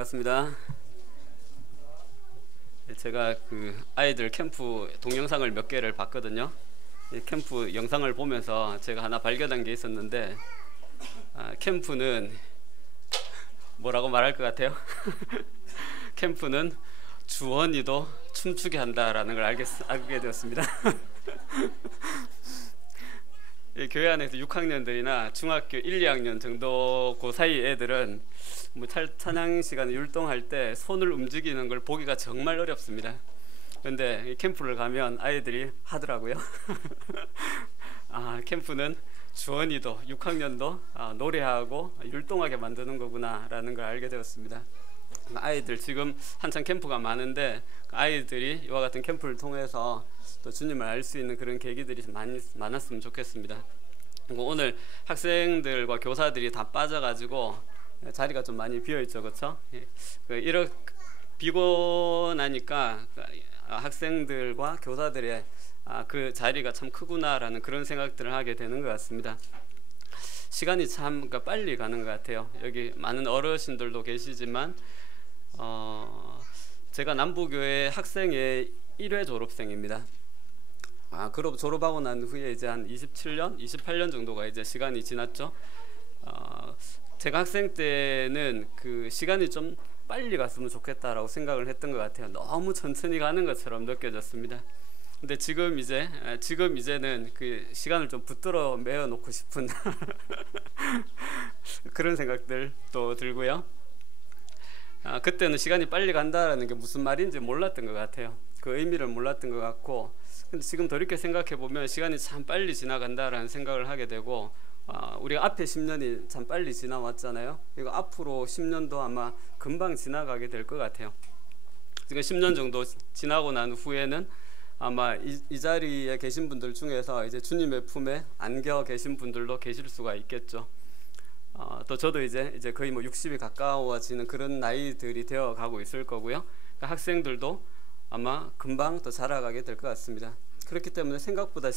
반갑습니다. 제가 그 아이들 캠프 동영상을 몇 개를 봤거든요. 캠프 영상을 보면서 제가 하나 발견한 게 있었는데, 캠프는 뭐라고 말할 것 같아요? 캠프는 주원이도 춤추게 한다라는 걸 알게 되었습니다. 교회 안에서 6학년들이나 중학교 1, 2학년 정도 그 사이 애들은 뭐 찬양 시간에 율동할 때 손을 움직이는 걸 보기가 정말 어렵습니다. 그런데 캠프를 가면 아이들이 하더라고요. 캠프는 주원이도 6학년도 노래하고 율동하게 만드는 거구나 라는 걸 알게 되었습니다. 아이들 지금 한창 캠프가 많은데 아이들이 이와 같은 캠프를 통해서 또 주님을 알 수 있는 그런 계기들이 많았으면 좋겠습니다. 오늘 학생들과 교사들이 다 빠져가지고 자리가 좀 많이 비어있죠, 그렇죠? 이렇게 비고 나니까 학생들과 교사들의 그 자리가 참 크구나라는 그런 생각들을 하게 되는 것 같습니다. 시간이 참 빨리 가는 것 같아요. 여기 많은 어르신들도 계시지만 제가 남부교회 학생의 1회 졸업생입니다. 그럼 졸업하고 난 후에 이제 한 27년, 28년 정도가 이제 시간이 지났죠. 제가 학생 때는 그 시간이 좀 빨리 갔으면 좋겠다라고 생각을 했던 것 같아요. 너무 천천히 가는 것처럼 느껴졌습니다. 근데 지금 이제는 그 시간을 좀 붙들어 매어 놓고 싶은 그런 생각들 또 들고요. 그때는 시간이 빨리 간다라는 게 무슨 말인지 몰랐던 것 같아요. 그 의미를 몰랐던 것 같고, 근데 지금 돌이켜 생각해 보면 시간이 참 빨리 지나간다라는 생각을 하게 되고, 우리가 앞에 10년이 참 빨리 지나왔잖아요. 이거 앞으로 10년도 아마 금방 지나가게 될 것 같아요. 지금 10년 정도 지나고 난 후에는 아마 이 자리에 계신 분들 중에서 이제 주님의 품에 안겨 계신 분들도 계실 수가 있겠죠. 또 저도 이제 거의 뭐 60이 가까워지는 그런 나이들이 되어 가고 있을 거고요. 그러니까 학생들도 아마 금방 또 자라가게 될 것 같습니다. 그렇기 때문에 생각보다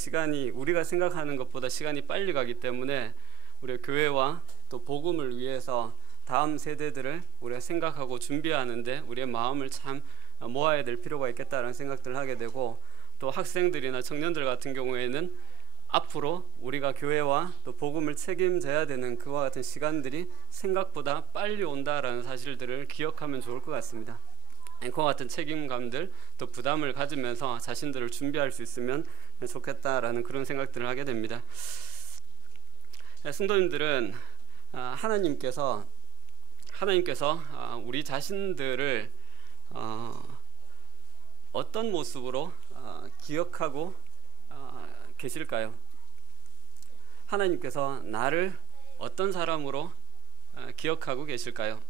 우리가 생각하는 것보다 시간이 빨리 가기 때문에 우리 교회와 또 복음을 위해서 다음 세대들을 우리가 생각하고 준비하는데 우리의 마음을 참 모아야 될 필요가 있겠다라는 생각들을 하게 되고, 또 학생들이나 청년들 같은 경우에는 앞으로 우리가 교회와 또 복음을 책임져야 되는 그와 같은 시간들이 생각보다 빨리 온다라는 사실들을 기억하면 좋을 것 같습니다. 그와 같은 책임감들 또 부담을 가지면서 자신들을 준비할 수 있으면 좋겠다라는 그런 생각들을 하게 됩니다. 성도님들은 하나님께서 우리 자신들을 어떤 모습으로 기억하고 계실까요? 하나님께서 나를 어떤 사람으로 기억하고 계실까요?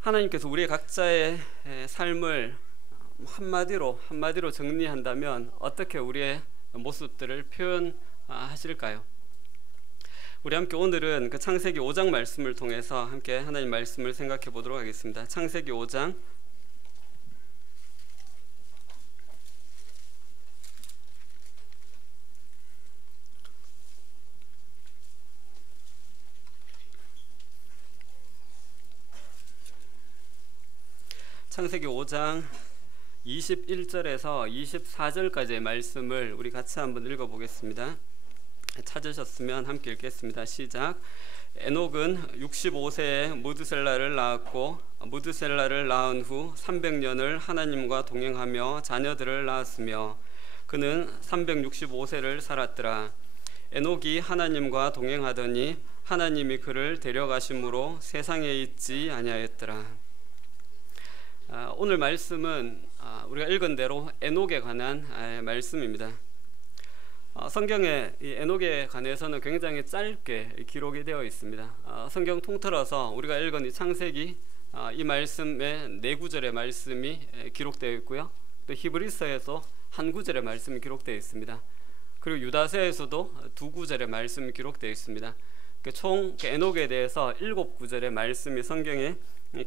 하나님께서 우리 각자의 삶을 한마디로 정리한다면 어떻게 우리의 모습들을 표현하실까요? 우리 함께 오늘은 그 창세기 5장 말씀을 통해서 함께 하나님 말씀을 생각해 보도록 하겠습니다. 창세기 5장 21절에서 24절까지의 말씀을 우리 같이 한번 읽어보겠습니다. 찾으셨으면 함께 읽겠습니다. 시작. 에녹은 65세에 무드셀라를 낳았고 무드셀라를 낳은 후 300년을 하나님과 동행하며 자녀들을 낳았으며 그는 365세를 살았더라. 에녹이 하나님과 동행하더니 하나님이 그를 데려가심으로 세상에 있지 아니하였더라. 오늘 말씀은 우리가 읽은 대로 에녹에 관한 말씀입니다. 성경에 이 에녹에 관해서는 굉장히 짧게 기록이 되어 있습니다. 성경 통틀어서 우리가 읽은 이 창세기 이 말씀에 4구절의 말씀이 기록되어 있고요. 또 히브리서에서 한 구절의 말씀이 기록되어 있습니다. 그리고 유다서에서도 2구절의 말씀이 기록되어 있습니다. 총 에녹에 대해서 7구절의 말씀이 성경에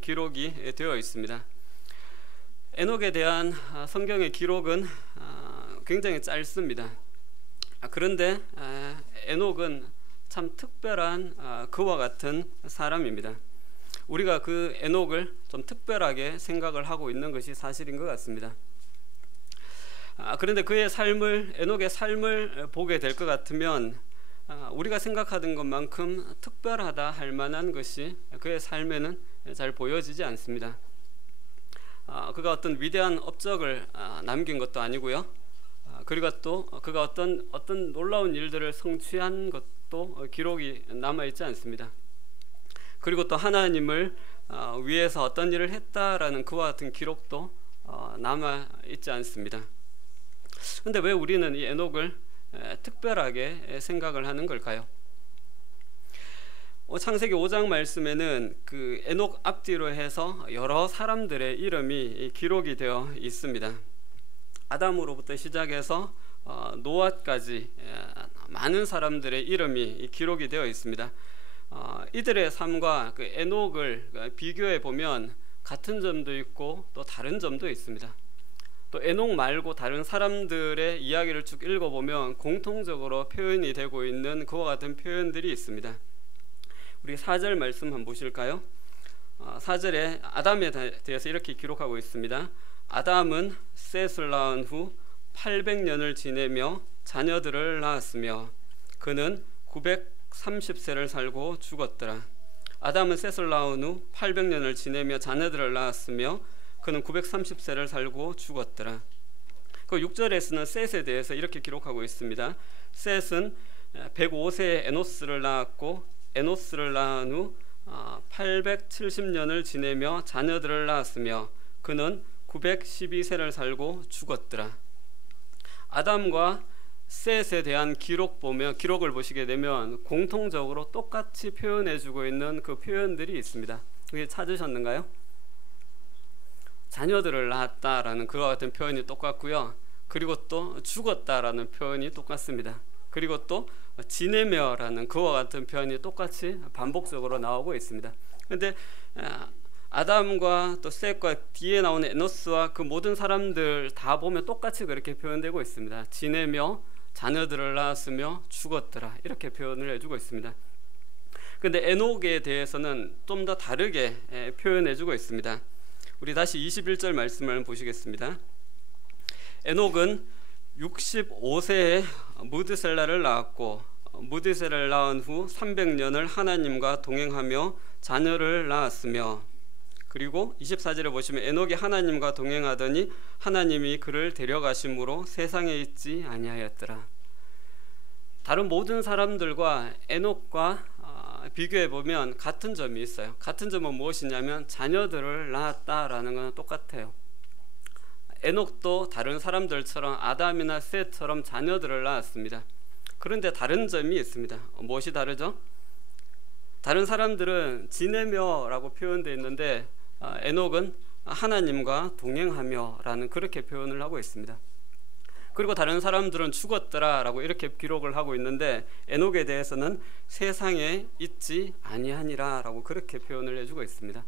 기록이 되어 있습니다. 에녹에 대한 성경의 기록은 굉장히 짧습니다. 그런데 에녹은 참 특별한 그와 같은 사람입니다. 우리가 그 에녹을 좀 특별하게 생각을 하고 있는 것이 사실인 것 같습니다. 그런데 그의 삶을, 에녹의 삶을 보게 될 것 같으면 우리가 생각하던 것만큼 특별하다 할 만한 것이 그의 삶에는 잘 보여지지 않습니다. 그가 어떤 위대한 업적을 남긴 것도 아니고요. 그리고 또 그가 어떤 놀라운 일들을 성취한 것도 기록이 남아있지 않습니다. 그리고 또 하나님을 위해서 어떤 일을 했다라는 그와 같은 기록도 남아있지 않습니다. 그런데 왜 우리는 이 에녹을 특별하게 생각을 하는 걸까요? 창세기 5장 말씀에는 그 에녹 앞뒤로 해서 여러 사람들의 이름이 기록이 되어 있습니다. 아담으로부터 시작해서 노아까지 많은 사람들의 이름이 기록이 되어 있습니다. 이들의 삶과 그 에녹을 비교해 보면 같은 점도 있고 또 다른 점도 있습니다. 또 에녹 말고 다른 사람들의 이야기를 쭉 읽어보면 공통적으로 표현이 되고 있는 그와 같은 표현들이 있습니다. 우리 4절 말씀 한번 보실까요? 4절에 아담에 대해서 이렇게 기록하고 있습니다. 아담은 셋을 낳은 후 800년을 지내며 자녀들을 낳았으며 그는 930세를 살고 죽었더라. 아담은 셋을 낳은 후 800년을 지내며 자녀들을 낳았으며 그는 930세를 살고 죽었더라. 그 6절에서는 셋에 대해서 이렇게 기록하고 있습니다. 셋은 105세에 에노스를 낳았고 에노스를 낳은 후 870년을 지내며 자녀들을 낳았으며 그는 912세를 살고 죽었더라. 아담과 셋에 대한 기록을 보시게 되면 공통적으로 똑같이 표현해주고 있는 그 표현들이 있습니다. 그게 찾으셨는가요? 자녀들을 낳았다라는 그와 같은 표현이 똑같고요. 그리고 또 죽었다라는 표현이 똑같습니다. 그리고 또 지내며라는 그와 같은 표현이 똑같이 반복적으로 나오고 있습니다. 그런데 아담과 또 셋과 뒤에 나오는 에노스와 그 모든 사람들 다 보면 똑같이 그렇게 표현되고 있습니다. 지내며 자녀들을 낳았으며 죽었더라, 이렇게 표현을 해주고 있습니다. 그런데 에녹에 대해서는 좀 더 다르게 표현해주고 있습니다. 우리 다시 21절 말씀을 보시겠습니다. 에녹은 65세에 무드셀라를 낳았고 무드셀라를 낳은 후 300년을 하나님과 동행하며 자녀를 낳았으며, 그리고 24절에 보시면 에녹이 하나님과 동행하더니 하나님이 그를 데려가심으로 세상에 있지 아니하였더라. 다른 모든 사람들과 에녹과 비교해 보면 같은 점이 있어요. 같은 점은 무엇이냐면 자녀들을 낳았다라는 건 똑같아요. 에녹도 다른 사람들처럼 아담이나 셋처럼 자녀들을 낳았습니다. 그런데 다른 점이 있습니다. 무엇이 다르죠? 다른 사람들은 지내며라고 표현되어 있는데 에녹은 하나님과 동행하며라는 그렇게 표현을 하고 있습니다. 그리고 다른 사람들은 죽었더라라고 이렇게 기록을 하고 있는데 에녹에 대해서는 세상에 있지 아니하니라라고 그렇게 표현을 해주고 있습니다.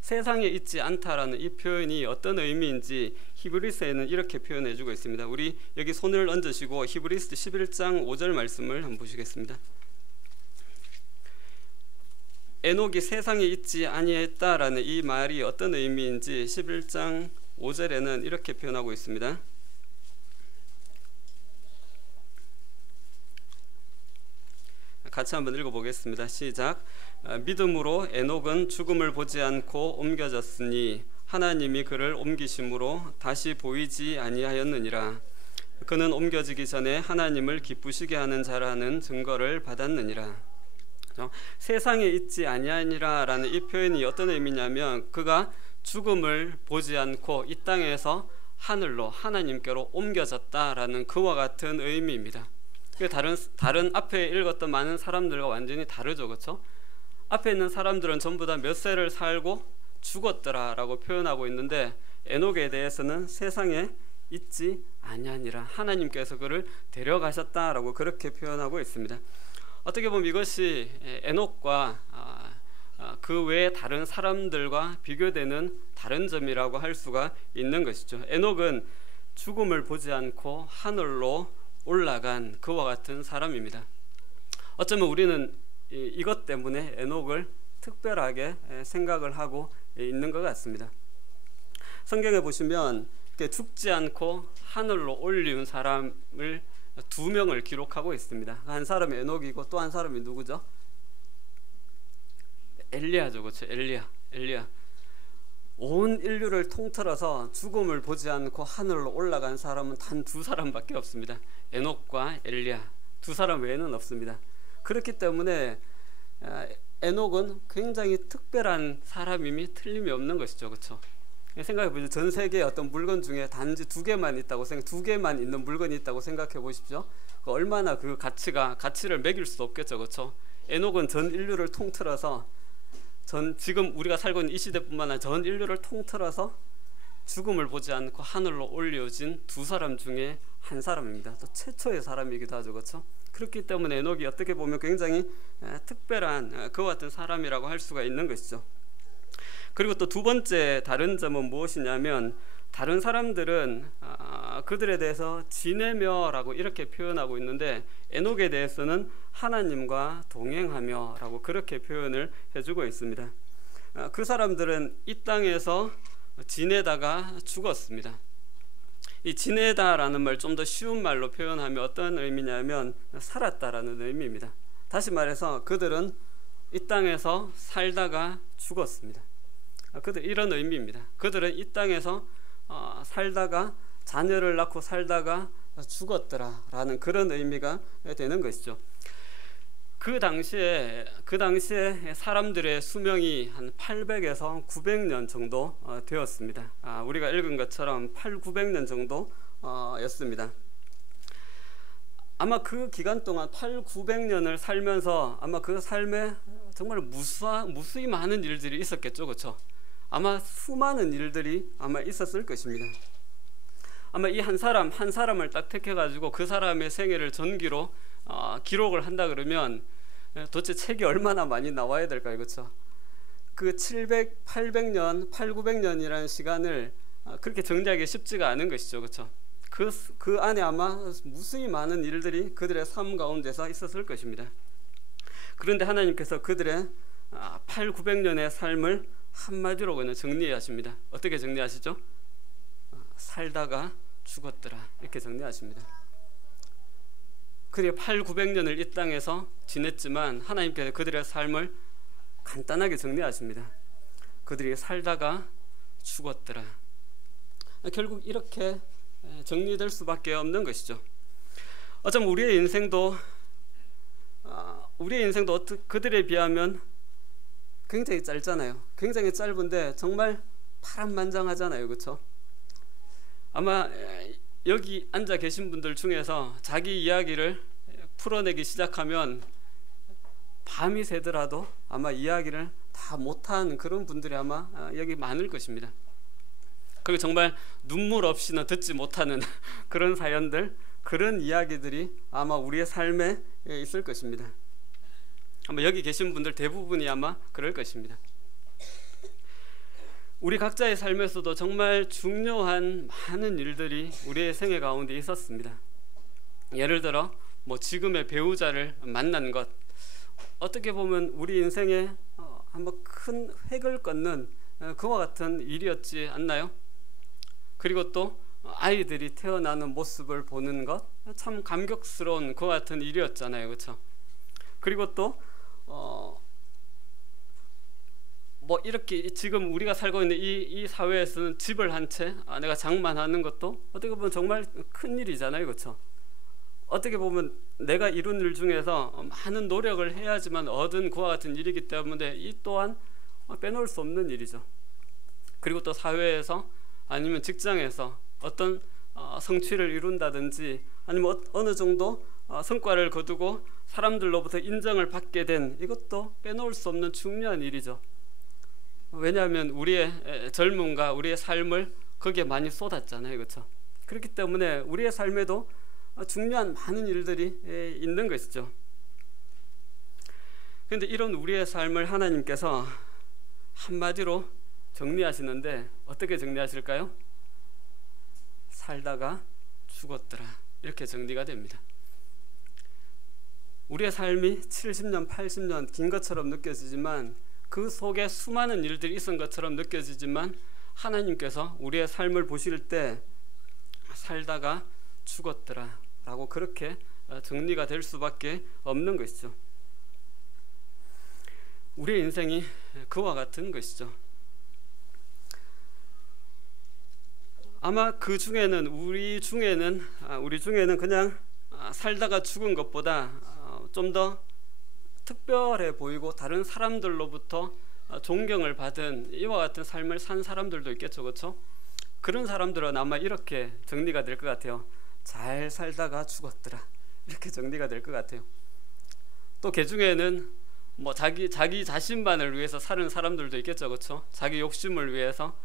세상에 있지 않다라는 이 표현이 어떤 의미인지 히브리서에는 이렇게 표현해주고 있습니다. 우리 여기 손을 얹으시고 히브리서 11장 5절 말씀을 한번 보시겠습니다. 에녹이 세상에 있지 아니했다라는 이 말이 어떤 의미인지 11장 5절에는 이렇게 표현하고 있습니다. 같이 한번 읽어보겠습니다. 시작. 믿음으로 에녹은 죽음을 보지 않고 옮겨졌으니 하나님이 그를 옮기심으로 다시 보이지 아니하였느니라. 그는 옮겨지기 전에 하나님을 기쁘시게 하는 자라는 증거를 받았느니라. 세상에 있지 아니하니라라는 이 표현이 어떤 의미냐면 그가 죽음을 보지 않고 이 땅에서 하늘로 하나님께로 옮겨졌다라는 그와 같은 의미입니다. 다른 앞에 읽었던 많은 사람들과 완전히 다르죠, 그렇죠? 앞에 있는 사람들은 전부 다 몇 세를 살고 죽었더라라고 표현하고 있는데 에녹에 대해서는 세상에 있지 아니하니라, 하나님께서 그를 데려가셨다라고 그렇게 표현하고 있습니다. 어떻게 보면 이것이 에녹과 그 외에 다른 사람들과 비교되는 다른 점이라고 할 수가 있는 것이죠. 에녹은 죽음을 보지 않고 하늘로 올라간 그와 같은 사람입니다. 어쩌면 우리는 이것 때문에 에녹을 특별하게 생각을 하고 있는 것 같습니다. 성경에 보시면 죽지 않고 하늘로 올리운 사람을 두 명을 기록하고 있습니다. 한 사람이 에녹이고 또 한 사람이 누구죠? 엘리야죠. 그렇죠? 엘리야. 온 인류를 통틀어서 죽음을 보지 않고 하늘로 올라간 사람은 단 두 사람밖에 없습니다. 에녹과 엘리야, 두 사람 외에는 없습니다. 그렇기 때문에 에녹은 굉장히 특별한 사람임이 틀림이 없는 것이죠. 그렇죠? 생각해 보시죠. 전 세계의 어떤 물건 중에 단지 두 개만 있는 물건이 있다고 생각해 보십시오. 얼마나 그 가치를 매길 수 없겠죠. 그렇죠? 에녹은 전 인류를 통틀어서 지금 우리가 살고 있는 이 시대뿐만 아니라 전 인류를 통틀어서 죽음을 보지 않고 하늘로 올려진 두 사람 중에 한 사람입니다. 또 최초의 사람이기도 하죠. 그렇죠? 그렇기 때문에 에녹이 어떻게 보면 굉장히 특별한 그와 같은 사람이라고 할 수가 있는 것이죠. 그리고 또 두 번째 다른 점은 무엇이냐면, 다른 사람들은 그들에 대해서 지내며라고 이렇게 표현하고 있는데, 에녹에 대해서는 하나님과 동행하며 라고 그렇게 표현을 해주고 있습니다. 그 사람들은 이 땅에서 지내다가 죽었습니다. 이 지내다라는 말 좀 더 쉬운 말로 표현하면 어떤 의미냐면 살았다라는 의미입니다. 다시 말해서 그들은 이 땅에서 살다가 죽었습니다. 이런 의미입니다. 그들은 이 땅에서 살다가 자녀를 낳고 살다가 죽었더라라는 그런 의미가 되는 것이죠. 그 당시에 사람들의 수명이 한 800에서 900년 정도 되었습니다. 우리가 읽은 것처럼 800-900년 정도였습니다. 아마 그 기간 동안 800-900년을 살면서 아마 그 삶에 정말 무수히 많은 일들이 있었겠죠. 그렇죠? 아마 수많은 일들이 아마 있었을 것입니다. 아마 이 한 사람을 딱 택해가지고 그 사람의 생애를 전기로 기록을 한다 그러면 도대체 책이 얼마나 많이 나와야 될까요? 그렇죠? 그 700, 800년, 800-900년이라는 시간을 그렇게 정리하기 쉽지가 않은 것이죠. 그렇죠? 그 안에 아마 무수히 많은 일들이 그들의 삶 가운데서 있었을 것입니다. 그런데 하나님께서 그들의 800-900년의 삶을 한마디로 그냥 정리하십니다. 어떻게 정리하시죠? 살다가 죽었더라, 이렇게 정리하십니다. 그들이 800-900년을 이 땅에서 지냈지만 하나님께서 그들의 삶을 간단하게 정리하십니다. 그들이 살다가 죽었더라. 결국 이렇게 정리될 수밖에 없는 것이죠. 어쩌면 우리의 인생도 그들에 비하면 굉장히 짧잖아요. 굉장히 짧은데 정말 파란만장하잖아요. 그렇죠? 아마 여기 앉아 계신 분들 중에서 자기 이야기를 풀어내기 시작하면 밤이 새더라도 아마 이야기를 다 못한 그런 분들이 아마 여기 많을 것입니다. 그리고 정말 눈물 없이는 듣지 못하는 그런 사연들, 그런 이야기들이 아마 우리의 삶에 있을 것입니다. 아마 여기 계신 분들 대부분이 아마 그럴 것입니다. 우리 각자의 삶에서도 정말 중요한 많은 일들이 우리의 생애 가운데 있었습니다. 예를 들어 지금의 배우자를 만난 것, 어떻게 보면 우리 인생에 한번 큰 획을 긋는 그와 같은 일이었지 않나요? 그리고 또 아이들이 태어나는 모습을 보는 것, 참 감격스러운 그와 같은 일이었잖아요. 그렇죠? 그리고 또 이렇게 지금 우리가 살고 있는 이 사회에서는 집을 한 채 내가 장만하는 것도 어떻게 보면 정말 큰 일이잖아요. 그렇죠? 어떻게 보면 내가 이룬 일 중에서 많은 노력을 해야지만 얻은 그와 같은 일이기 때문에 이 또한 빼놓을 수 없는 일이죠. 그리고 또 사회에서 아니면 직장에서 어떤 성취를 이룬다든지 아니면 어느 정도 성과를 거두고 사람들로부터 인정을 받게 된, 이것도 빼놓을 수 없는 중요한 일이죠. 왜냐하면 우리의 젊음과 우리의 삶을 거기에 많이 쏟았잖아요. 그렇죠? 그렇기 때문에 우리의 삶에도 중요한 많은 일들이 있는 것이죠. 그런데 이런 우리의 삶을 하나님께서 한마디로 정리하시는데 어떻게 정리하실까요? 살다가 죽었더라, 이렇게 정리가 됩니다. 우리의 삶이 70년, 80년 긴 것처럼 느껴지지만 그 속에 수많은 일들이 있은 것처럼 느껴지지만 하나님께서 우리의 삶을 보실 때 살다가 죽었더라 라고 그렇게 정리가 될 수밖에 없는 것이죠. 우리의 인생이 그와 같은 것이죠. 아마 그 중에는 우리 중에는 그냥 살다가 죽은 것보다 좀 더 특별해 보이고 다른 사람들로부터 존경을 받은 이와 같은 삶을 산 사람들도 있겠죠, 그렇죠? 그런 사람들은 아마 이렇게 정리가 될 것 같아요. 잘 살다가 죽었더라, 이렇게 정리가 될 것 같아요. 또 그 중에는 뭐 자기 자신만을 위해서 사는 사람들도 있겠죠, 그렇죠? 자기 욕심을 위해서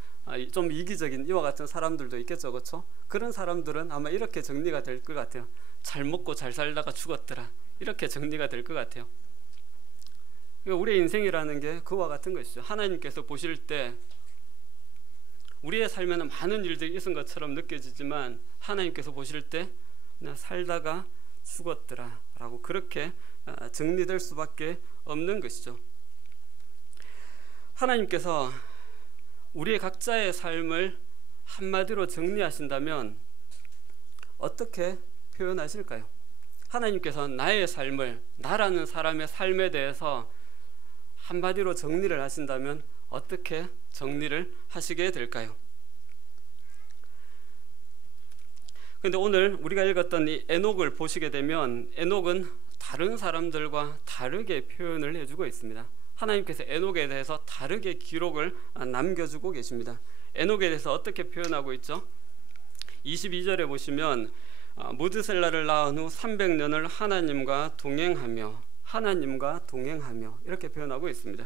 좀 이기적인 이와 같은 사람들도 있겠죠, 그렇죠? 그런 사람들은 아마 이렇게 정리가 될 것 같아요. 잘 먹고 잘 살다가 죽었더라, 이렇게 정리가 될 것 같아요. 우리의 인생이라는 게 그와 같은 것이죠. 하나님께서 보실 때 우리의 삶에는 많은 일들이 있은 것처럼 느껴지지만 하나님께서 보실 때 그냥 살다가 죽었더라 라고 그렇게 정리될 수밖에 없는 것이죠. 하나님께서 우리의 각자의 삶을 한마디로 정리하신다면 어떻게 표현하실까요? 하나님께서 나의 삶을, 나라는 사람의 삶에 대해서 한마디로 정리를 하신다면 어떻게 정리를 하시게 될까요? 그런데 오늘 우리가 읽었던 이 에녹을 보시게 되면 에녹은 다른 사람들과 다르게 표현을 해주고 있습니다. 하나님께서 에녹에 대해서 다르게 기록을 남겨주고 계십니다. 에녹에 대해서 어떻게 표현하고 있죠? 22절에 보시면 무드셀라를 낳은 후 300년을 하나님과 동행하며 이렇게 표현하고 있습니다.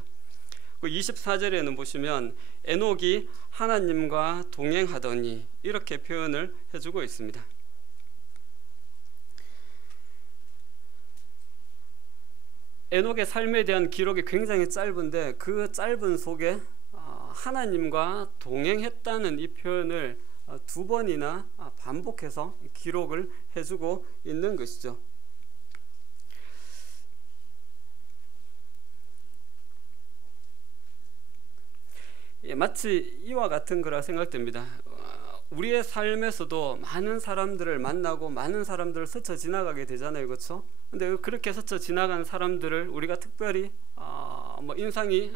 24절에는 보시면 에녹이 하나님과 동행하더니 이렇게 표현을 해주고 있습니다. 에녹의 삶에 대한 기록이 굉장히 짧은데 그 짧은 속에 하나님과 동행했다는 이 표현을 두 번이나 반복해서 기록을 해주고 있는 것이죠. 마치 이와 같은 거라 생각됩니다. 우리의 삶에서도 많은 사람들을 만나고 많은 사람들을 스쳐 지나가게 되잖아요, 그렇죠? 근데 그렇게 스쳐 지나간 사람들을 우리가 특별히 인상이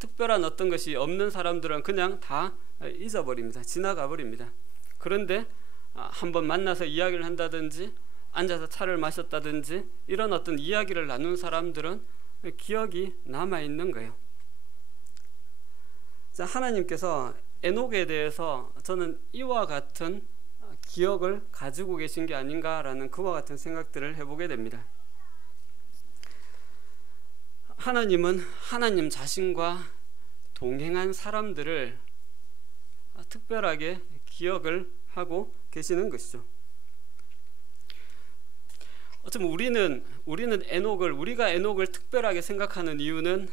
특별한 어떤 것이 없는 사람들은 그냥 다 잊어버립니다. 지나가 버립니다. 그런데 한번 만나서 이야기를 한다든지 앉아서 차를 마셨다든지 이런 어떤 이야기를 나눈 사람들은 기억이 남아 있는 거예요. 자, 하나님께서 에녹에 대해서 저는 이와 같은 기억을 가지고 계신 게 아닌가라는 그와 같은 생각들을 해보게 됩니다. 하나님은 하나님 자신과 동행한 사람들을 특별하게 기억을 하고 계시는 것이죠. 어쩌면 우리가 에녹을 특별하게 생각하는 이유는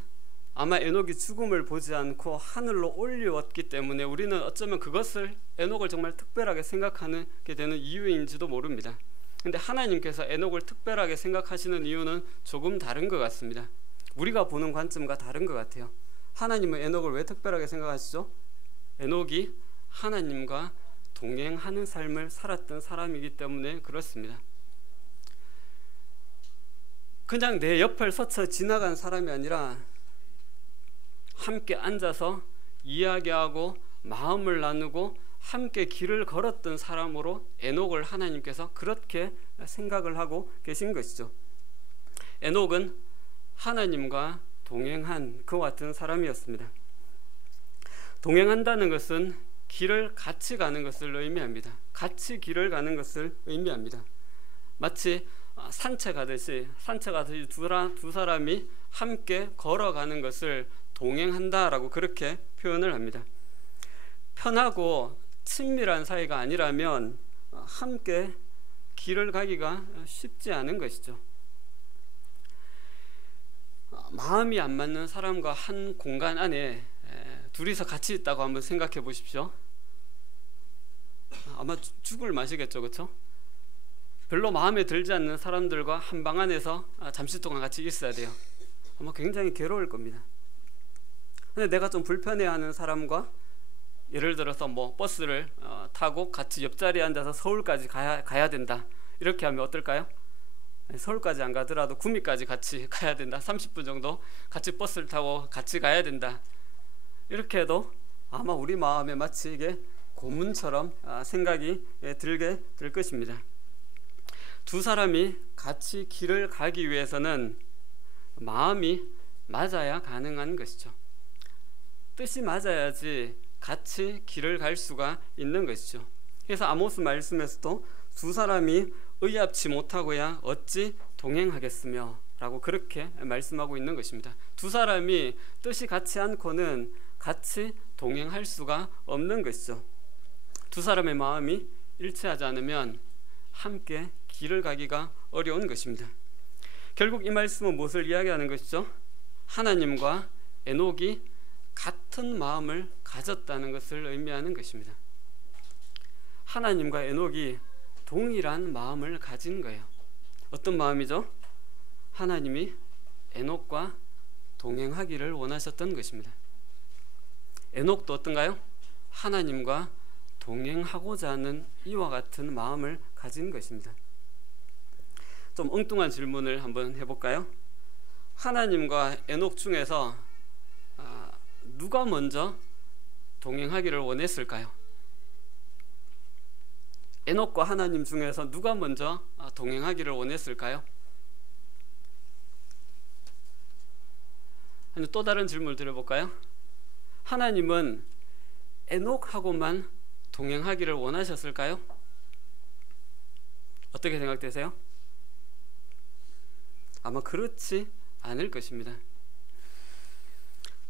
아마 에녹이 죽음을 보지 않고 하늘로 올려왔기 때문에 우리는 어쩌면 그것을 에녹을 정말 특별하게 생각하게 되는 이유인지도 모릅니다. 근데 하나님께서 에녹을 특별하게 생각하시는 이유는 조금 다른 것 같습니다. 우리가 보는 관점과 다른 것 같아요. 하나님은 에녹을 왜 특별하게 생각하시죠? 에녹이 하나님과 동행하는 삶을 살았던 사람이기 때문에 그렇습니다. 그냥 내 옆을 스쳐 지나간 사람이 아니라 함께 앉아서 이야기하고 마음을 나누고 함께 길을 걸었던 사람으로 에녹을 하나님께서 그렇게 생각을 하고 계신 것이죠. 에녹은 하나님과 동행한 그와 같은 사람이었습니다. 동행한다는 것은 길을 같이 가는 것을 의미합니다. 같이 길을 가는 것을 의미합니다. 마치 산책하듯이 두 사람이 함께 걸어가는 것을 동행한다라고 그렇게 표현을 합니다. 편하고 친밀한 사이가 아니라면 함께 길을 가기가 쉽지 않은 것이죠. 마음이 안 맞는 사람과 한 공간 안에 둘이서 같이 있다고 한번 생각해 보십시오. 아마 죽을 맛이겠죠, 그렇죠? 별로 마음에 들지 않는 사람들과 한 방 안에서 잠시 동안 같이 있어야 돼요. 아마 굉장히 괴로울 겁니다. 근데 내가 좀 불편해하는 사람과 예를 들어서 뭐 버스를 타고 같이 옆자리에 앉아서 서울까지 가야 된다, 이렇게 하면 어떨까요? 서울까지 안 가더라도 구미까지 같이 가야 된다, 30분 정도 같이 버스를 타고 같이 가야 된다, 이렇게 해도 아마 우리 마음에 마치 이게 고문처럼 생각이 들게 될 것입니다. 두 사람이 같이 길을 가기 위해서는 마음이 맞아야 가능한 것이죠. 뜻이 맞아야지 같이 길을 갈 수가 있는 것이죠. 그래서 아모스 말씀에서도 두 사람이 의합치 못하고야 어찌 동행하겠으며 라고 그렇게 말씀하고 있는 것입니다. 두 사람이 뜻이 같지 않고는 같이 동행할 수가 없는 것이죠. 두 사람의 마음이 일치하지 않으면 함께 길을 가기가 어려운 것입니다. 결국 이 말씀은 무엇을 이야기하는 것이죠? 하나님과 에녹이 같은 마음을 가졌다는 것을 의미하는 것입니다. 하나님과 에녹이 동일한 마음을 가진 거예요. 어떤 마음이죠? 하나님이 에녹과 동행하기를 원하셨던 것입니다. 에녹도 어떤가요? 하나님과 동행하고자 하는 이와 같은 마음을 가진 것입니다. 좀 엉뚱한 질문을 한번 해볼까요? 하나님과 에녹 중에서 누가 먼저 동행하기를 원했을까요? 에녹과 하나님 중에서 누가 먼저 동행하기를 원했을까요? 아니, 또 다른 질문을 드려볼까요? 하나님은 에녹하고만 동행하기를 원하셨을까요? 어떻게 생각되세요? 아마 그렇지 않을 것입니다.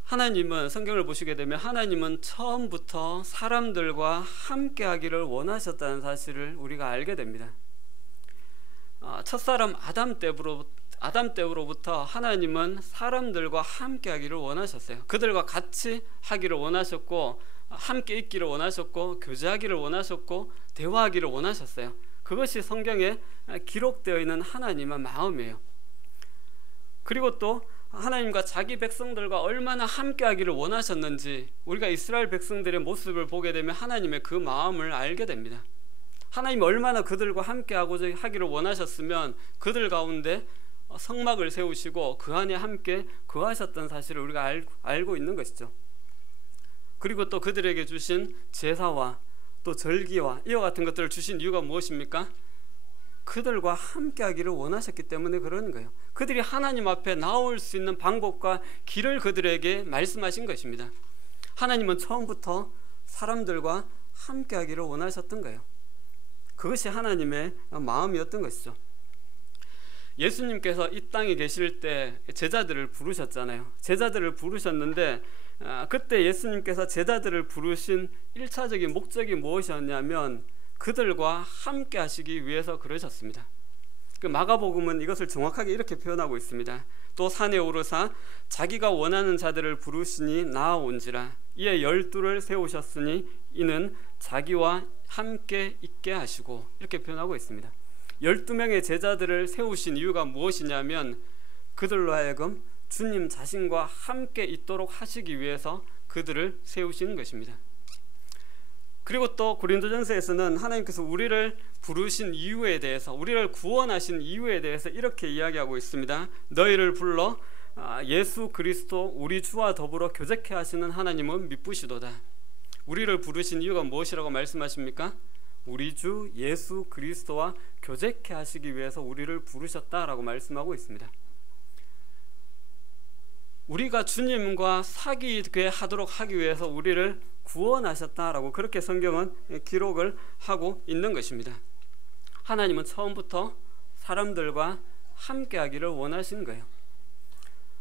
하나님은, 성경을 보시게 되면 하나님은 처음부터 사람들과 함께 하기를 원하셨다는 사실을 우리가 알게 됩니다. 첫사람 아담 때로부터 하나님은 사람들과 함께 하기를 원하셨어요. 그들과 같이 하기를 원하셨고, 함께 있기를 원하셨고, 교제하기를 원하셨고, 대화하기를 원하셨어요. 그것이 성경에 기록되어 있는 하나님의 마음이에요. 그리고 또 하나님과 자기 백성들과 얼마나 함께 하기를 원하셨는지 우리가 이스라엘 백성들의 모습을 보게 되면 하나님의 그 마음을 알게 됩니다. 하나님이 얼마나 그들과 함께 하기를 원하셨으면 그들 가운데 성막을 세우시고 그 안에 함께 거하셨던 사실을 우리가 알고 있는 것이죠. 그리고 또 그들에게 주신 제사와 또 절기와 이와 같은 것들을 주신 이유가 무엇입니까? 그들과 함께 하기를 원하셨기 때문에 그러는 거예요. 그들이 하나님 앞에 나올 수 있는 방법과 길을 그들에게 말씀하신 것입니다. 하나님은 처음부터 사람들과 함께 하기를 원하셨던 거예요. 그것이 하나님의 마음이었던 것이죠. 예수님께서 이 땅에 계실 때 제자들을 부르셨잖아요. 제자들을 부르셨는데 그때 예수님께서 제자들을 부르신 1차적인 목적이 무엇이었냐면 그들과 함께 하시기 위해서 그러셨습니다. 그 마가복음은 이것을 정확하게 이렇게 표현하고 있습니다. 또 산에 오르사 자기가 원하는 자들을 부르시니 나아온지라 이에 12를 세우셨으니 이는 자기와 함께 있게 하시고, 이렇게 표현하고 있습니다. 12명의 제자들을 세우신 이유가 무엇이냐면 그들로 하여금 주님 자신과 함께 있도록 하시기 위해서 그들을 세우신 것입니다. 그리고 또 고린도전서에서는 하나님께서 우리를 부르신 이유에 대해서, 우리를 구원하신 이유에 대해서 이렇게 이야기하고 있습니다. 너희를 불러 예수 그리스도 우리 주와 더불어 교제케 하시는 하나님은 미쁘시도다. 우리를 부르신 이유가 무엇이라고 말씀하십니까? 우리 주 예수 그리스도와 교제케 하시기 위해서 우리를 부르셨다라고 말씀하고 있습니다. 우리가 주님과 사귀게 하도록 하기 위해서 우리를 구원하셨다라고 그렇게 성경은 기록을 하고 있는 것입니다. 하나님은 처음부터 사람들과 함께 하기를 원하신 거예요.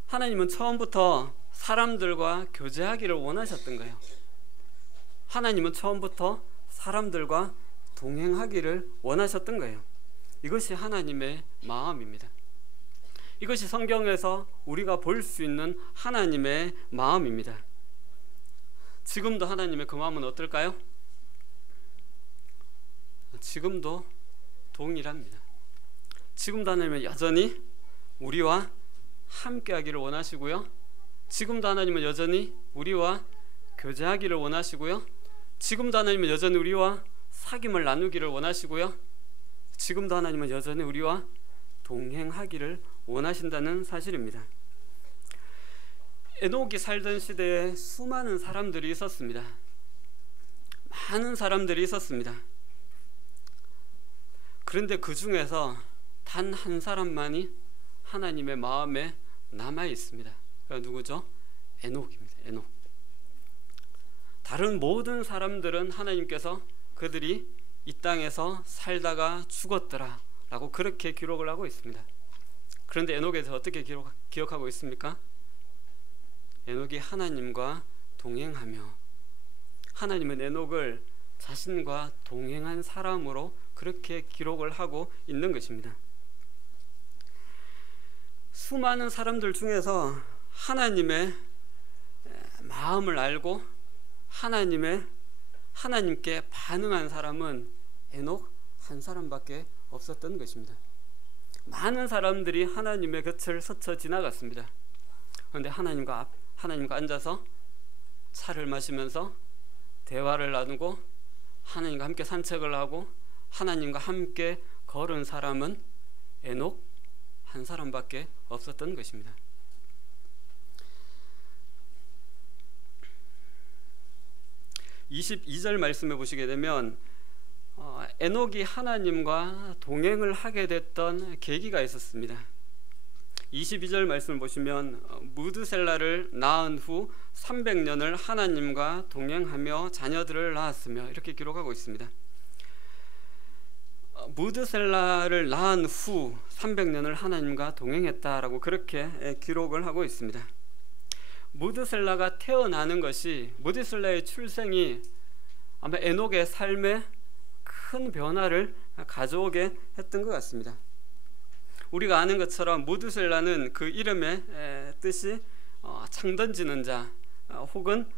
하나님은 처음부터 사람들과 교제하기를 원하셨던 거예요. 하나님은 처음부터 사람들과 동행하기를 원하셨던 거예요. 이것이 하나님의 마음입니다. 이것이 성경에서 우리가 볼 수 있는 하나님의 마음입니다. 지금도 하나님의 그 마음은 어떨까요? 지금도 동일합니다. 지금도 하나님은 여전히 우리와 함께 하기를 원하시고요, 지금도 하나님은 여전히 우리와 교제하기를 원하시고요. 지금도 하나님은 여전히 우리와 사귐을 나누기를 원하시고요. 지금도 하나님은 여전히 우리와 동행하기를 원하신다는 사실입니다. 에녹이 살던 시대에 수많은 사람들이 있었습니다. 많은 사람들이 있었습니다. 그런데 그 중에서 단 한 사람만이 하나님의 마음에 남아 있습니다. 그러니까 누구죠? 에녹입니다. 에녹. 다른 모든 사람들은 하나님께서 그들이 이 땅에서 살다가 죽었더라 라고 그렇게 기록을 하고 있습니다. 그런데 에녹에 대해서 어떻게 기억하고 있습니까? 에녹이 하나님과 동행하며, 하나님은 에녹을 자신과 동행한 사람으로 그렇게 기록을 하고 있는 것입니다. 수많은 사람들 중에서 하나님의 마음을 알고 하나님께 반응한 사람은 에녹 한 사람밖에 없었던 것입니다. 많은 사람들이 하나님의 곁을 스쳐 지나갔습니다. 그런데 하나님과 앉아서 차를 마시면서 대화를 나누고 하나님과 함께 산책을 하고 하나님과 함께 걸은 사람은 에녹 한 사람밖에 없었던 것입니다. (22절) 말씀해 보시게 되면 에녹이 하나님과 동행을 하게 됐던 계기가 있었습니다. 22절 말씀을 보시면 무드셀라를 낳은 후 300년을 하나님과 동행하며 자녀들을 낳았으며 이렇게 기록하고 있습니다. 무드셀라를 낳은 후 300년을 하나님과 동행했다라고 그렇게 기록을 하고 있습니다. 무드셀라가 태어나는 것이, 무드셀라의 출생이 아마 에녹의 삶에 큰 변화를 가져오게 했던 것 같습니다. 우리가 아는 것처럼 무드셀라는 그 이름의 뜻이 창 던지는 자, 혹은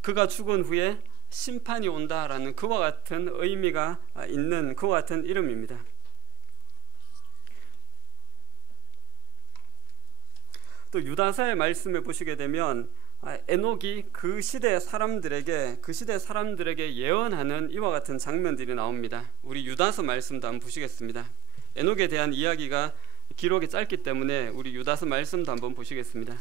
그가 죽은 후에 심판이 온다라는 그와 같은 의미가 있는 그와 같은 이름입니다. 또 유다서의 말씀을 보시게 되면 에녹이 그 시대 사람들에게 예언하는 이와 같은 장면들이 나옵니다. 우리 유다서 말씀도 한번 보시겠습니다. 에녹에 대한 이야기가 기록이 짧기 때문에 우리 유다서 말씀도 한번 보시겠습니다.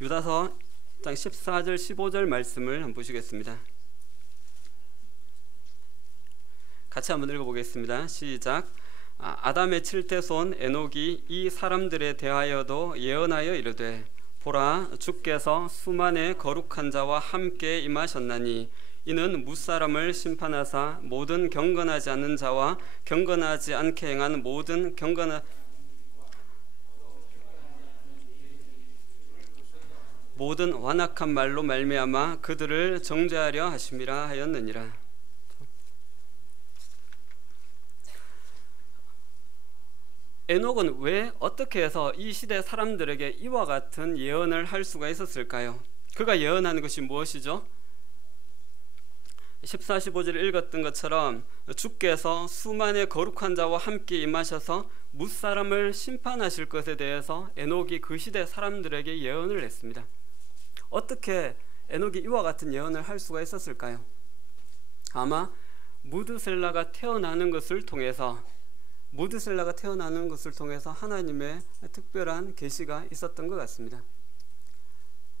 유다서 14절 15절 말씀을 한번 보시겠습니다. 같이 한번 읽어보겠습니다. 시작. 아담의 7대 손 에녹이 이 사람들에 대하여도 예언하여 이르되 보라 주께서 수만의 거룩한 자와 함께 임하셨나니 이는 무사람을 심판하사 모든 경건하지 않는 자와 경건하지 않게 행한 모든 모든 완악한 말로 말미암아 그들을 정죄하려 하심이라 하였느니라. 에녹은 왜 어떻게 해서 이 시대 사람들에게 이와 같은 예언을 할 수가 있었을까요? 그가 예언하는 것이 무엇이죠? 14, 15절 읽었던 것처럼 주께서 수만의 거룩한 자와 함께 임하셔서 무사람을 심판하실 것에 대해서 에녹이 그 시대 사람들에게 예언을 했습니다. 어떻게 에녹이 이와 같은 예언을 할 수가 있었을까요? 아마 무드셀라가 태어나는 것을 통해서 하나님의 특별한 계시가 있었던 것 같습니다.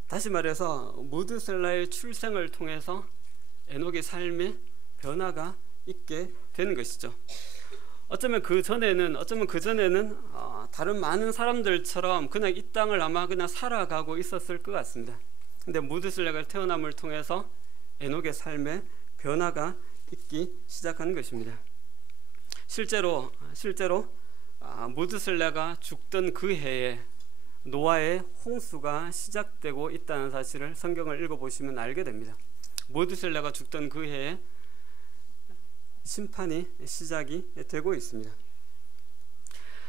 다시 말해서 무드셀라의 출생을 통해서 에녹의 삶에 변화가 있게 되는 것이죠. 어쩌면 그 전에는 다른 많은 사람들처럼 그냥 이 땅을 아마 그냥 살아가고 있었을 것 같습니다. 근데 무드셀라가 태어남을 통해서 에녹의 삶에 변화가 있기 시작한 것입니다. 실제로 무드셀라가 죽던 그 해에 노아의 홍수가 시작되고 있다는 사실을 성경을 읽어보시면 알게 됩니다. 무드셀라가 죽던 그 해에 심판이 시작이 되고 있습니다.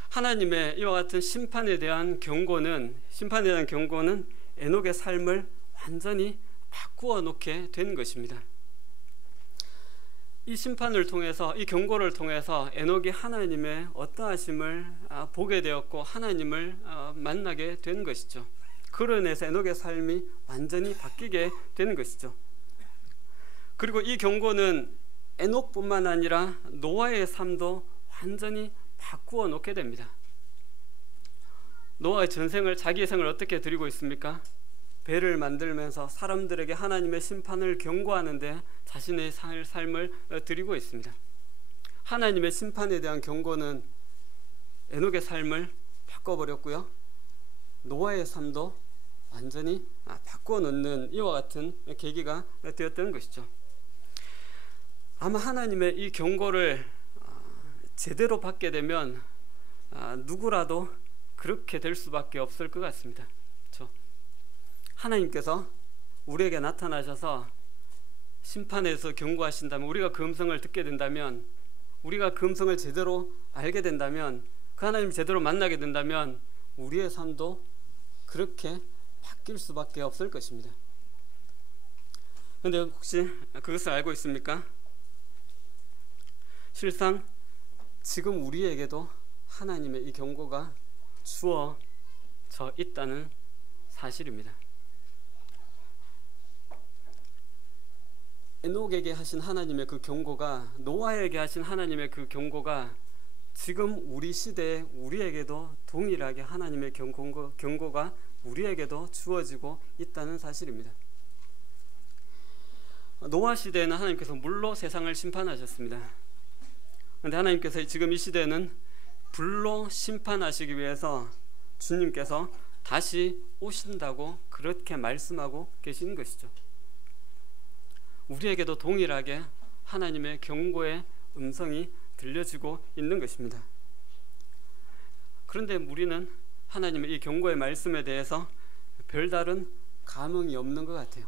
하나님의 이와 같은 심판에 대한 경고는 에녹의 삶을 완전히 바꾸어 놓게 된 것입니다. 이 심판을 통해서, 이 경고를 통해서 에녹이 하나님의 어떠하심을 보게 되었고 하나님을 만나게 된 것이죠. 그로 인해서 에녹의 삶이 완전히 바뀌게 된 것이죠. 그리고 이 경고는 에녹뿐만 아니라 노아의 삶도 완전히 바꾸어 놓게 됩니다. 노아의 전생을, 자기의 생을 어떻게 드리고 있습니까? 배를 만들면서 사람들에게 하나님의 심판을 경고하는데 자신의 삶을 드리고 있습니다. 하나님의 심판에 대한 경고는 에녹의 삶을 바꿔버렸고요, 노아의 삶도 완전히 바꾸어 놓는 이와 같은 계기가 되었던 것이죠. 아마 하나님의 이 경고를 제대로 받게 되면 누구라도 그렇게 될 수밖에 없을 것 같습니다. 그렇죠? 하나님께서 우리에게 나타나셔서 심판에서 경고하신다면, 우리가 그 음성을 듣게 된다면, 우리가 그 음성을 제대로 알게 된다면, 그 하나님을 제대로 만나게 된다면 우리의 삶도 그렇게 바뀔 수밖에 없을 것입니다. 그런데 혹시 그것을 알고 있습니까? 실상 지금 우리에게도 하나님의 이 경고가 주어져 있다는 사실입니다. 에녹에게 하신 하나님의 그 경고가, 노아에게 하신 하나님의 그 경고가 지금 우리 시대에 우리에게도 동일하게 하나님의 경고가 우리에게도 주어지고 있다는 사실입니다. 노아 시대에는 하나님께서 물로 세상을 심판하셨습니다. 그런데 하나님께서 지금 이 시대에는 불로 심판하시기 위해서 주님께서 다시 오신다고 그렇게 말씀하고 계신 것이죠. 우리에게도 동일하게 하나님의 경고의 음성이 들려지고 있는 것입니다. 그런데 우리는 하나님의 이 경고의 말씀에 대해서 별다른 감흥이 없는 것 같아요.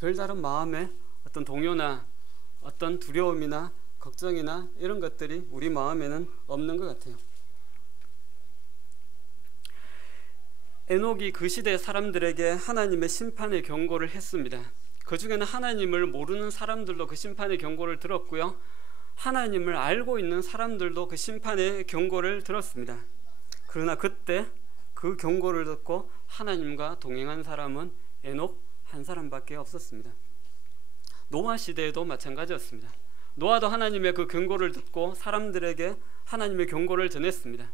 별다른 마음에 어떤 동요나 어떤 두려움이나 걱정이나 이런 것들이 우리 마음에는 없는 것 같아요. 에녹이 그 시대 사람들에게 하나님의 심판의 경고를 했습니다. 그 중에는 하나님을 모르는 사람들도 그 심판의 경고를 들었고요, 하나님을 알고 있는 사람들도 그 심판의 경고를 들었습니다. 그러나 그때 그 경고를 듣고 하나님과 동행한 사람은 에녹 한 사람밖에 없었습니다. 노아 시대에도 마찬가지였습니다. 노아도 하나님의 그 경고를 듣고 사람들에게 하나님의 경고를 전했습니다.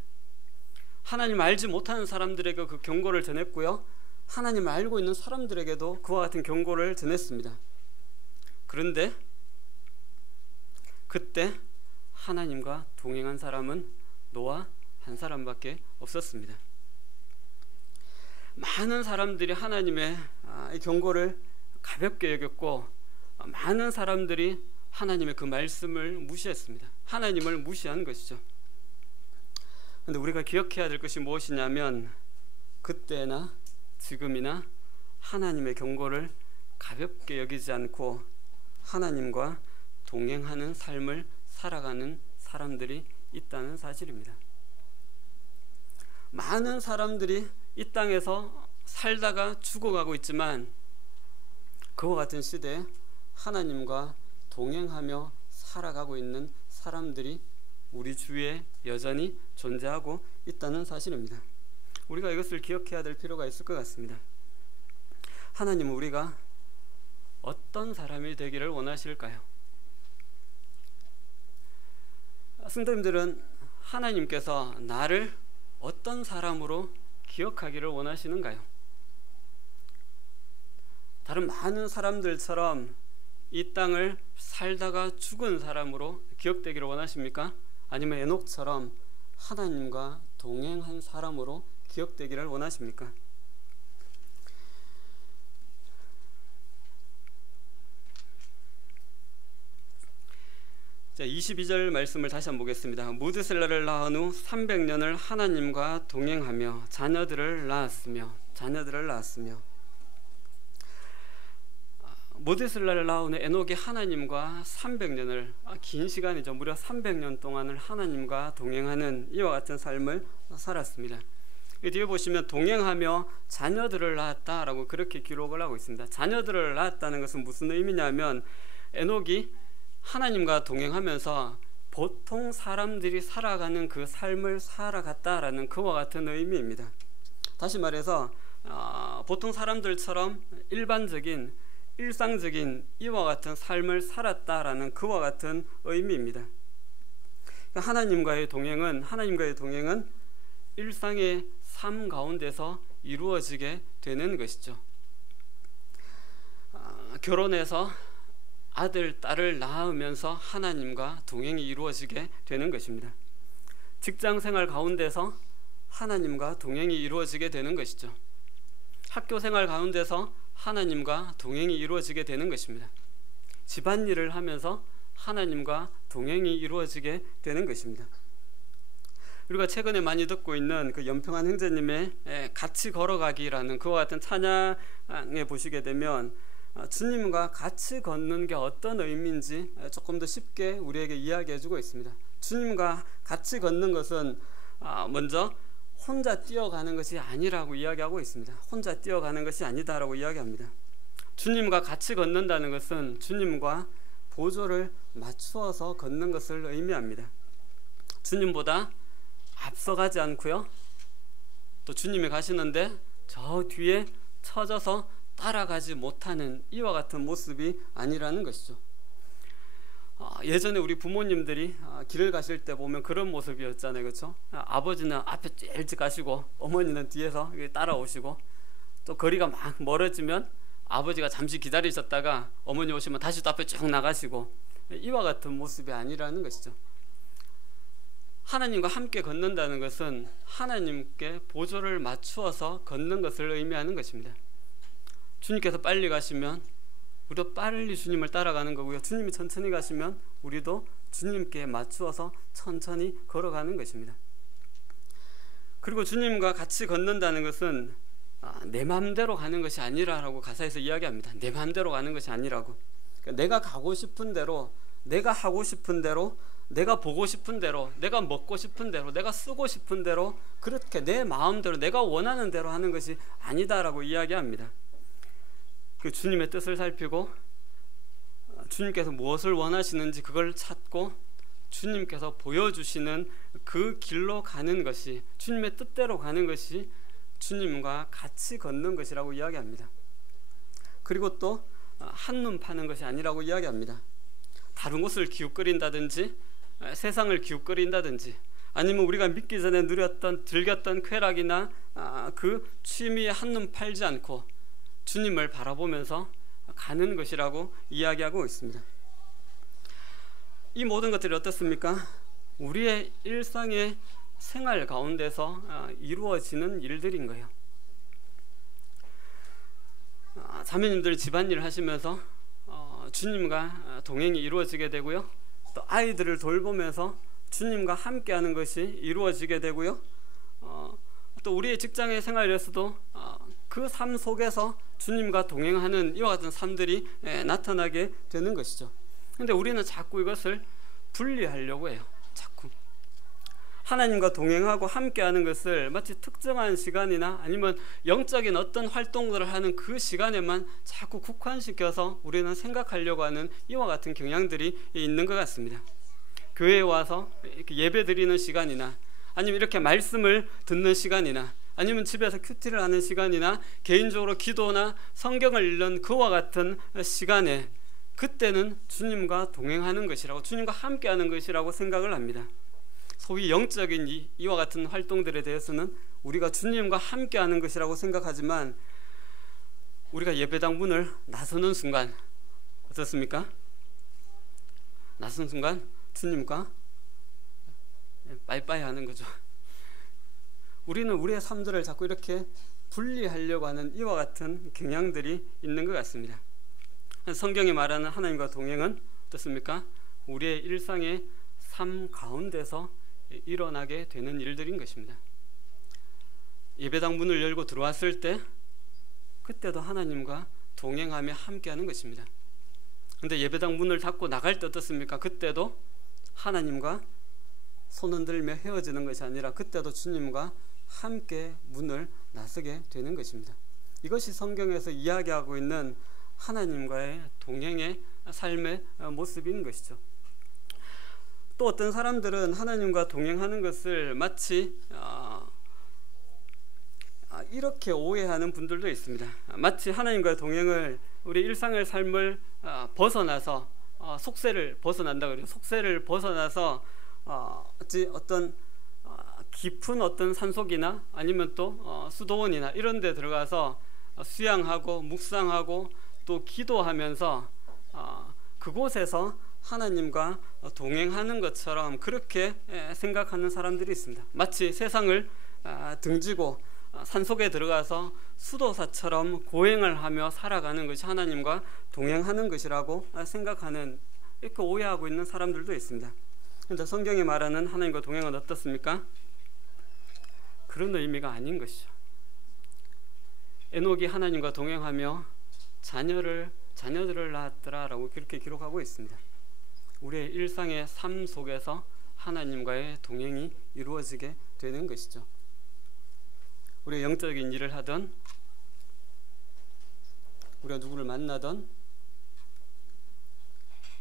하나님을 알지 못하는 사람들에게 그 경고를 전했고요, 하나님을 알고 있는 사람들에게도 그와 같은 경고를 전했습니다. 그런데 그때 하나님과 동행한 사람은 노아 한 사람밖에 없었습니다. 많은 사람들이 하나님의 경고를 가볍게 여겼고, 많은 사람들이 하나님의 그 말씀을 무시했습니다. 하나님을 무시한 것이죠. 그런데 우리가 기억해야 될 것이 무엇이냐면, 그때나 지금이나 하나님의 경고를 가볍게 여기지 않고 하나님과 동행하는 삶을 살아가는 사람들이 있다는 사실입니다. 많은 사람들이 이 땅에서 살다가 죽어가고 있지만, 그와 같은 시대에 하나님과 동행하며 살아가고 있는 사람들이 우리 주위에 여전히 존재하고 있다는 사실입니다. 우리가 이것을 기억해야 될 필요가 있을 것 같습니다. 하나님은 우리가 어떤 사람이 되기를 원하실까요? 성도님들은 하나님께서 나를 어떤 사람으로 기억하기를 원하시는가요? 다른 많은 사람들처럼 이 땅을 살다가 죽은 사람으로 기억되기를 원하십니까? 아니면 에녹처럼 하나님과 동행한 사람으로 기억되기를 원하십니까? 자, 22절 말씀을 다시 한번 보겠습니다. 무드셀라를 낳은 후 300년을 하나님과 동행하며 자녀들을 낳았으며 모데슬라를 낳은 에녹이 하나님과 300년을 긴 시간이죠. 무려 300년 동안을 하나님과 동행하는 이와 같은 삶을 살았습니다. 뒤에 보시면 동행하며 자녀들을 낳았다라고 그렇게 기록을 하고 있습니다. 자녀들을 낳았다는 것은 무슨 의미냐면 에녹이 하나님과 동행하면서 보통 사람들이 살아가는 그 삶을 살아갔다라는 그와 같은 의미입니다. 다시 말해서 보통 사람들처럼 일반적인 일상적인 이와 같은 삶을 살았다라는 그와 같은 의미입니다. 하나님과의 동행은 일상의 삶 가운데서 이루어지게 되는 것이죠. 결혼해서 아들, 딸을 낳으면서 하나님과 동행이 이루어지게 되는 것입니다. 직장 생활 가운데서 하나님과 동행이 이루어지게 되는 것이죠. 학교 생활 가운데서 하나님과 동행이 이루어지게 되는 것입니다. 집안일을 하면서 하나님과 동행이 이루어지게 되는 것입니다. 우리가 최근에 많이 듣고 있는 그 연평한 형제님의 같이 걸어가기라는 그와 같은 찬양에 보시게 되면 주님과 같이 걷는 게 어떤 의미인지 조금 더 쉽게 우리에게 이야기해 주고 있습니다. 주님과 같이 걷는 것은 먼저 혼자 뛰어가는 것이 아니라고 이야기하고 있습니다. 혼자 뛰어가는 것이 아니다라고 이야기합니다. 주님과 같이 걷는다는 것은 주님과 보조를 맞추어서 걷는 것을 의미합니다. 주님보다 앞서가지 않고요, 또 주님이 가시는데 저 뒤에 처져서 따라가지 못하는 이와 같은 모습이 아니라는 것이죠. 예전에 우리 부모님들이 길을 가실 때 보면 그런 모습이었잖아요, 그렇죠? 아버지는 앞에 일찍 가시고 어머니는 뒤에서 따라오시고, 또 거리가 막 멀어지면 아버지가 잠시 기다리셨다가 어머니 오시면 다시 또 앞에 쭉 나가시고, 이와 같은 모습이 아니라는 것이죠. 하나님과 함께 걷는다는 것은 하나님께 보조를 맞추어서 걷는 것을 의미하는 것입니다. 주님께서 빨리 가시면 우리도 빨리 주님을 따라가는 거고요, 주님이 천천히 가시면 우리도 주님께 맞추어서 천천히 걸어가는 것입니다. 그리고 주님과 같이 걷는다는 것은 내 마음대로 가는 것이 아니라고 가사에서 이야기합니다. 내 마음대로 가는 것이 아니라고. 그러니까 내가 가고 싶은 대로, 내가 하고 싶은 대로, 내가 보고 싶은 대로, 내가 먹고 싶은 대로, 내가 쓰고 싶은 대로, 그렇게 내 마음대로 내가 원하는 대로 하는 것이 아니다라고 이야기합니다. 그 주님의 뜻을 살피고 주님께서 무엇을 원하시는지 그걸 찾고 주님께서 보여주시는 그 길로 가는 것이, 주님의 뜻대로 가는 것이 주님과 같이 걷는 것이라고 이야기합니다. 그리고 또 한눈 파는 것이 아니라고 이야기합니다. 다른 곳을 기웃거린다든지 세상을 기웃거린다든지 아니면 우리가 믿기 전에 누렸던 즐겼던 쾌락이나 그 취미에 한눈 팔지 않고 주님을 바라보면서 가는 것이라고 이야기하고 있습니다. 이 모든 것들이 어떻습니까? 우리의 일상의 생활 가운데서 이루어지는 일들인 거예요. 자매님들 집안일 하시면서 주님과 동행이 이루어지게 되고요, 또 아이들을 돌보면서 주님과 함께하는 것이 이루어지게 되고요, 또 우리의 직장의 생활에서도 그 삶 속에서 주님과 동행하는 이와 같은 삶들이 나타나게 되는 것이죠. 그런데 우리는 자꾸 이것을 분리하려고 해요. 자꾸 하나님과 동행하고 함께하는 것을 마치 특정한 시간이나 아니면 영적인 어떤 활동들을 하는 그 시간에만 자꾸 국한시켜서 우리는 생각하려고 하는 이와 같은 경향들이 있는 것 같습니다. 교회에 와서 예배 드리는 시간이나 아니면 이렇게 말씀을 듣는 시간이나 아니면 집에서 큐티를 하는 시간이나 개인적으로 기도나 성경을 읽는 그와 같은 시간에, 그때는 주님과 동행하는 것이라고, 주님과 함께하는 것이라고 생각을 합니다. 소위 영적인 이와 같은 활동들에 대해서는 우리가 주님과 함께하는 것이라고 생각하지만 우리가 예배당 문을 나서는 순간 어떻습니까? 나선 순간 주님과 빠이빠이 하는 거죠. 우리는 우리의 삶들을 자꾸 이렇게 분리하려고 하는 이와 같은 경향들이 있는 것 같습니다. 성경이 말하는 하나님과 동행은 어떻습니까? 우리의 일상의 삶 가운데서 일어나게 되는 일들인 것입니다. 예배당 문을 열고 들어왔을 때 그때도 하나님과 동행하며 함께하는 것입니다. 근데 예배당 문을 닫고 나갈 때 어떻습니까? 그때도 하나님과 손 흔들며 헤어지는 것이 아니라 그때도 주님과 함께 문을 나서게 되는 것입니다. 이것이 성경에서 이야기하고 있는 하나님과의 동행의 삶의 모습인 것이죠. 또 어떤 사람들은 하나님과 동행하는 것을 마치 이렇게 오해하는 분들도 있습니다. 마치 하나님과의 동행을 우리 일상의 삶을 벗어나서 속세를 벗어난다 그래요. 속세를 벗어나서 어떤 깊은 어떤 산속이나 아니면 또 수도원이나 이런 데 들어가서 수양하고 묵상하고 또 기도하면서 그곳에서 하나님과 동행하는 것처럼 그렇게 생각하는 사람들이 있습니다. 마치 세상을 등지고 산속에 들어가서 수도사처럼 고행을 하며 살아가는 것이 하나님과 동행하는 것이라고 생각하는, 이렇게 오해하고 있는 사람들도 있습니다. 그런데 성경이 말하는 하나님과 동행은 어떻습니까? 그런 의미가 아닌 것이죠. 에녹이 하나님과 동행하며 자녀들을 낳았더라라고 그렇게 기록하고 있습니다. 우리의 일상의 삶 속에서 하나님과의 동행이 이루어지게 되는 것이죠. 우리가 영적인 일을 하든 우리가 누구를 만나든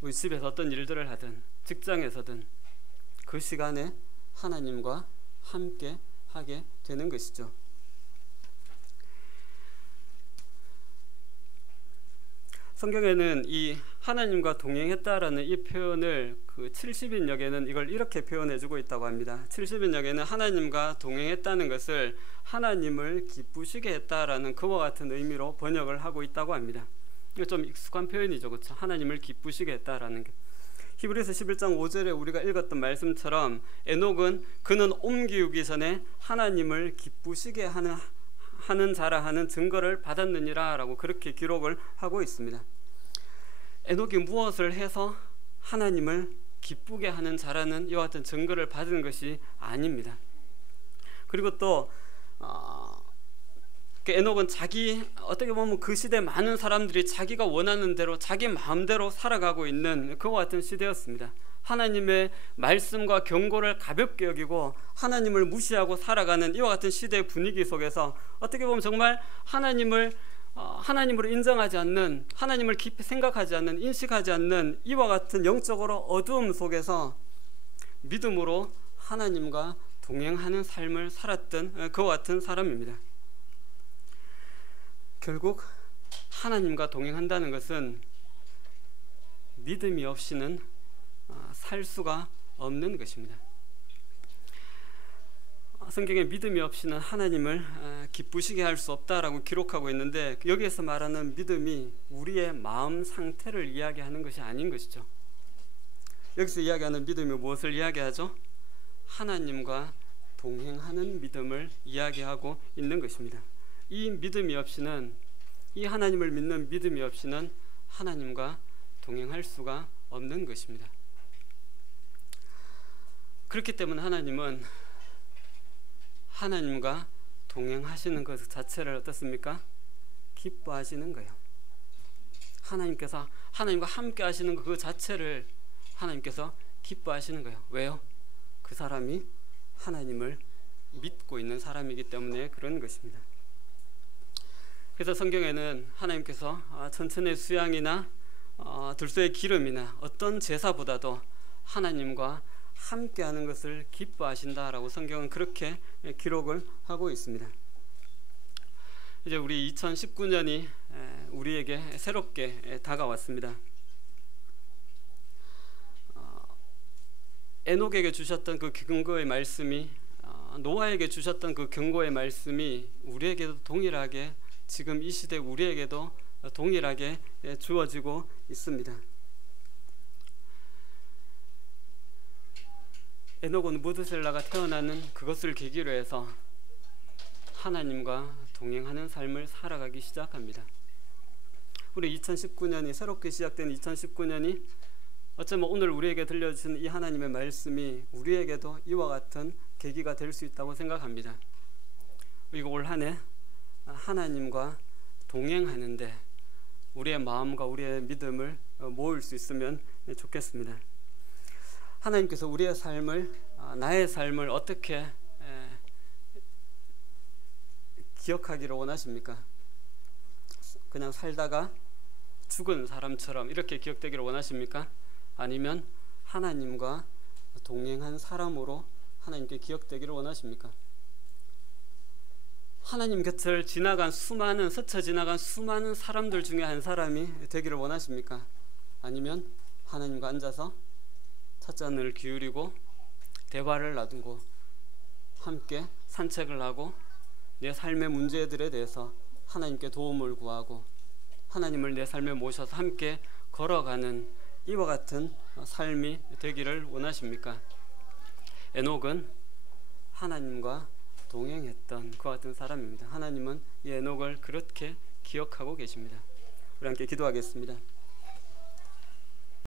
우리 집에서 어떤 일들을 하든 직장에서든 그 시간에 하나님과 함께 하게 되는 것이죠. 성경에는 이 하나님과 동행했다라는 이 표현을 그 70인역에는 이걸 이렇게 표현해주고 있다고 합니다. 70인역에는 하나님과 동행했다는 것을 하나님을 기쁘시게 했다라는 그와 같은 의미로 번역을 하고 있다고 합니다. 이거 좀 익숙한 표현이죠, 그렇죠? 하나님을 기쁘시게 했다라는 게. 히브리서 11장 5절에 우리가 읽었던 말씀처럼 에녹은 그는 옮기기 전에 하나님을 기쁘시게 하는 자라 하는 증거를 받았느니라 라고 그렇게 기록을 하고 있습니다. 에녹이 무엇을 해서 하나님을 기쁘게 하는 자라는 이와 같은 증거를 받은 것이 아닙니다. 그리고 또 에녹은 어떻게 보면 그 시대 많은 사람들이 자기가 원하는 대로 자기 마음대로 살아가고 있는 그와 같은 시대였습니다. 하나님의 말씀과 경고를 가볍게 여기고 하나님을 무시하고 살아가는 이와 같은 시대의 분위기 속에서 어떻게 보면 정말 하나님으로 인정하지 않는, 하나님을 깊이 생각하지 않는, 인식하지 않는 이와 같은 영적으로 어두움 속에서 믿음으로 하나님과 동행하는 삶을 살았던 그와 같은 사람입니다. 결국 하나님과 동행한다는 것은 믿음이 없이는 살 수가 없는 것입니다. 성경에 믿음이 없이는 하나님을 기쁘시게 할 수 없다라고 기록하고 있는데, 여기에서 말하는 믿음이 우리의 마음 상태를 이야기하는 것이 아닌 것이죠. 여기서 이야기하는 믿음이 무엇을 이야기하죠? 하나님과 동행하는 믿음을 이야기하고 있는 것입니다. 이 믿음이 없이는, 이 하나님을 믿는 믿음이 없이는 하나님과 동행할 수가 없는 것입니다. 그렇기 때문에 하나님은 하나님과 동행하시는 것 자체를 어떻습니까? 기뻐하시는 거예요. 하나님께서 하나님과 함께 하시는 그 자체를 하나님께서 기뻐하시는 거예요. 왜요? 그 사람이 하나님을 믿고 있는 사람이기 때문에 그런 것입니다. 그래서 성경에는 하나님께서 천천의 수양이나 들소의 기름이나 어떤 제사보다도 하나님과 함께하는 것을 기뻐하신다라고 성경은 그렇게 기록을 하고 있습니다. 이제 우리 2019년이 우리에게 새롭게 다가왔습니다. 에녹에게 주셨던 그 경고의 말씀이, 노아에게 주셨던 그 경고의 말씀이 우리에게도 동일하게, 지금 이 시대 우리에게도 동일하게 주어지고 있습니다. 에녹은 무드셀라가 태어나는 그것을 계기로 해서 하나님과 동행하는 삶을 살아가기 시작합니다. 우리 2019년이, 새롭게 시작된 2019년이 어쩌면 오늘 우리에게 들려주신 이 하나님의 말씀이 우리에게도 이와 같은 계기가 될 수 있다고 생각합니다. 그리고 올 한 해 하나님과 동행하는데 우리의 마음과 우리의 믿음을 모을 수 있으면 좋겠습니다. 하나님께서 우리의 삶을, 나의 삶을 어떻게 기억하기를 원하십니까? 그냥 살다가 죽은 사람처럼 이렇게 기억되기를 원하십니까? 아니면 하나님과 동행한 사람으로 하나님께 기억되기를 원하십니까? 하나님 곁을 스쳐 지나간 수많은 사람들 중에 한 사람이 되기를 원하십니까? 아니면 하나님과 앉아서 찻잔을 기울이고 대화를 나누고 함께 산책을 하고 내 삶의 문제들에 대해서 하나님께 도움을 구하고 하나님을 내 삶에 모셔서 함께 걸어가는 이와 같은 삶이 되기를 원하십니까? 에녹은 하나님과 동행했던 그와 같은 사람입니다. 하나님은 이 에녹을 그렇게 기억하고 계십니다. 우리 함께 기도하겠습니다.